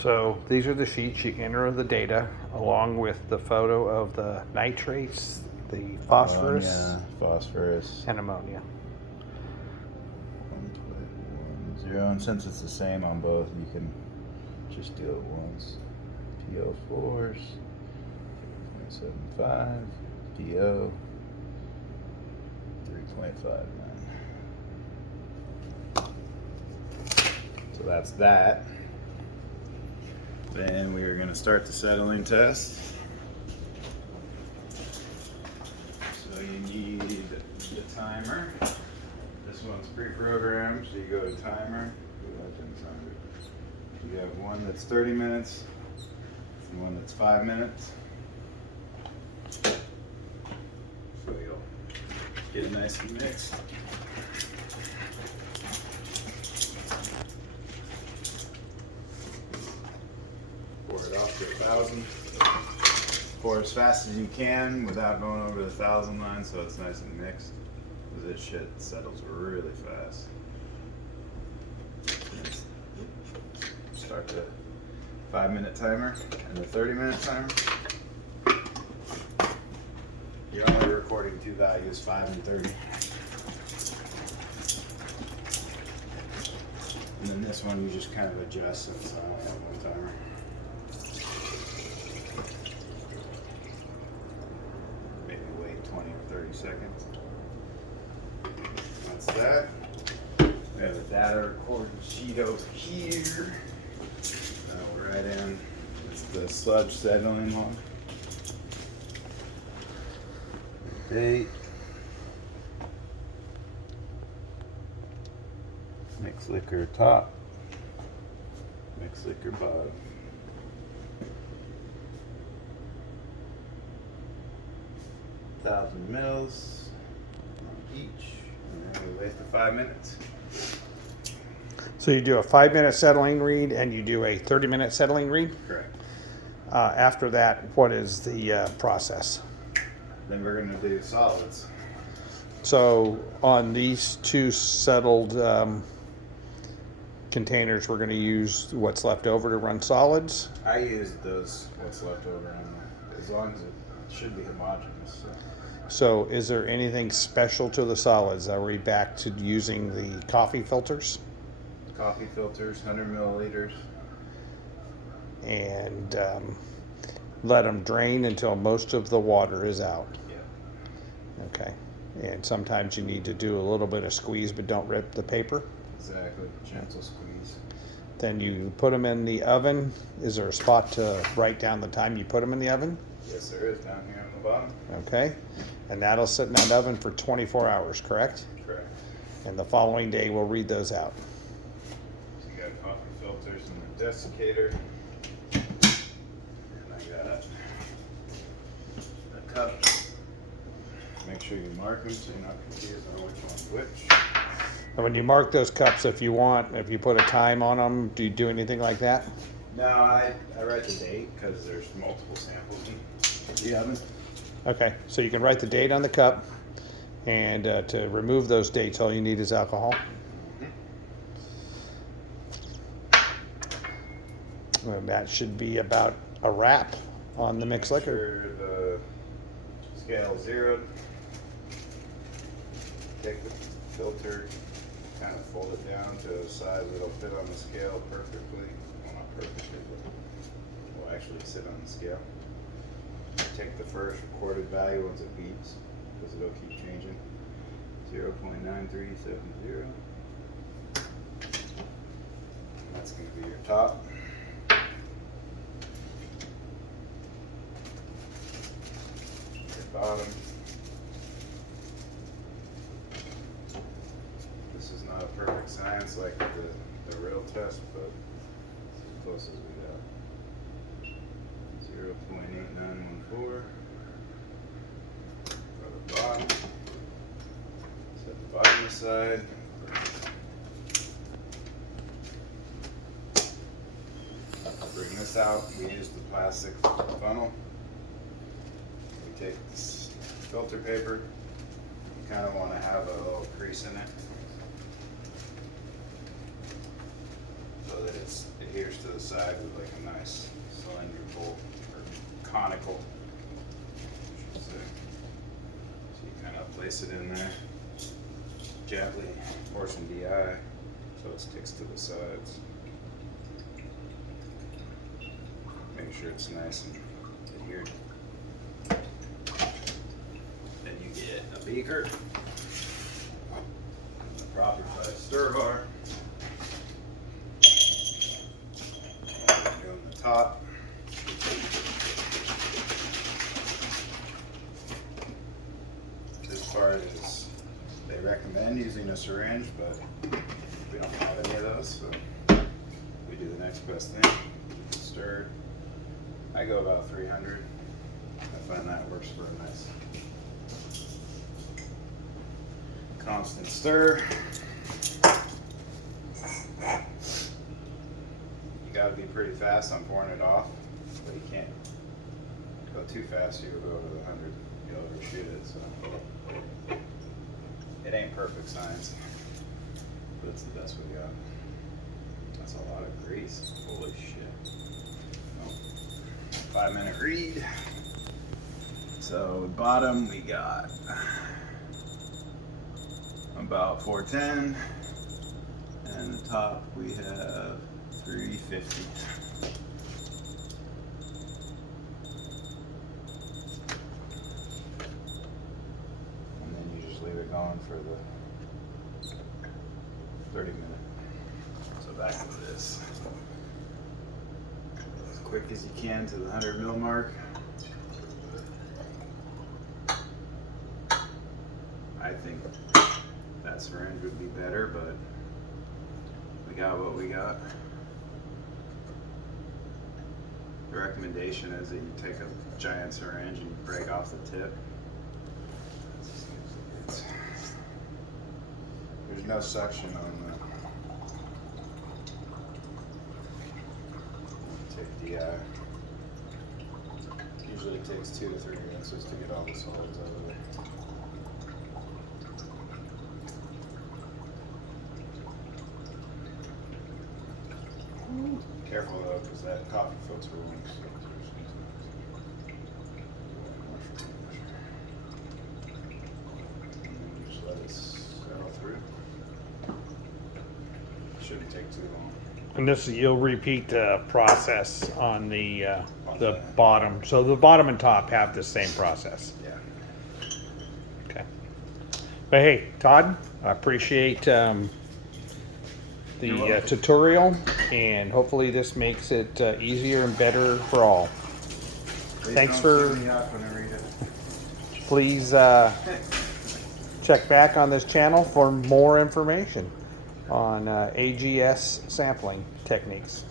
So these are the sheets. You enter the data along with the photo of the nitrates, the phosphorus, phosphorus, and ammonia. 1.10, and since it's the same on both, you can just do it once. PO4s, 0.75, PO, 3.59. So that's that. Then we are going to start the settling test. So you need the timer. This one's pre-programmed, so you go to timer. You have one that's 30 minutes and one that's 5 minutes. So you'll get it nice and mixed. Pour it off to 1,000. Pour as fast as you can without going over the 1,000 line, so it's nice and mixed. Because this shit settles really fast. Start the 5-minute timer and the 30-minute timer. You're only recording two values, 5 and 30. And then this one you just kind of adjust since I only have one timer. Maybe wait 20 or 30 seconds. That's that. We have the data recording sheet over here. Right in. It's the sludge settling log. Date. Mix liquor top. Mix liquor bottom. $1,000 mils on each. And then we wait for 5 minutes. So you do a 5-minute settling read and you do a 30-minute settling read. Correct. After that, what is the process? Then we're going to do solids. So on these two settled containers, we're going to use what's left over to run solids. I used those what's left over on there, as long as it should be homogeneous. So is there anything special to the solids? Are we back to using the coffee filters? Coffee filters, 100 milliliters. And let them drain until most of the water is out. Yeah. Okay. And sometimes you need to do a little bit of squeeze, but don't rip the paper. Exactly. Gentle squeeze. Then you put them in the oven. Is there a spot to write down the time you put them in the oven? Yes, there is, down here on the bottom. Okay. And that'll sit in that oven for 24 hours, correct? Correct. And the following day we'll read those out. So you got coffee filters and the desiccator. And I got a cup. Make sure you mark them so you're not confused on which one's which. And when you mark those cups, if you put a time on them, do you do anything like that? No, I write the date because there's multiple samples in the oven. Okay, so you can write the date on the cup, and to remove those dates, all you need is alcohol. And that should be about a wrap on the mixed liquor. Sure the scale zeroed. Take the filter, kind of fold it down to a size that'll fit on the scale perfectly. Well, not perfectly, but will actually sit on the scale. Take the first recorded value once it beeps, because it'll keep changing. 0.9370. That's going to be your top. Your bottom. This is not a perfect science like the real test, but it's as close as we got. 0.8914 for the bottom. Set the bottom aside. Bring this out. We use the plastic funnel. We take this filter paper. You kind of want to have a little crease in it so that it adheres to the side with like a nice cylindrical or conical, I should say. So you kind of place it in there gently, pour some DI so it sticks to the sides. Make sure it's nice and adhered. Then you get a beaker, the proper size stir bar. Doing the top. This part is, they recommend using a syringe, but we don't have any of those, so we do the next best thing. Stir. I go about 300. I find that works for a nice constant stir. You gotta be pretty fast on pouring it off, but you can't go too fast, you'll go over the 100, you'll overshoot it, so. It ain't perfect science, but it's the best we got. That's a lot of grease, holy shit. Oh. 5-minute read. So bottom we got about 410, and the top we have 350. And then you just leave it going for the 30 minutes. So back to this. As quick as you can to the 100 mil mark. I think that syringe would be better, but we got what we got. The recommendation is that you take a giant syringe and you break off the tip. There's no suction on the take DI. Usually takes 2 to 3 rinses to get all the solids out of there. Careful though, because that coffee filter won't stick to your and just let it settle through. Shouldn't take too long. And this, you'll repeat the process on the bottom. So the bottom and top have the same process. Yeah. Okay. But hey, Todd, I appreciate the tutorial, and hopefully this makes it easier and better for all. Thanks for. Please check back on this channel for more information on AGS sampling techniques.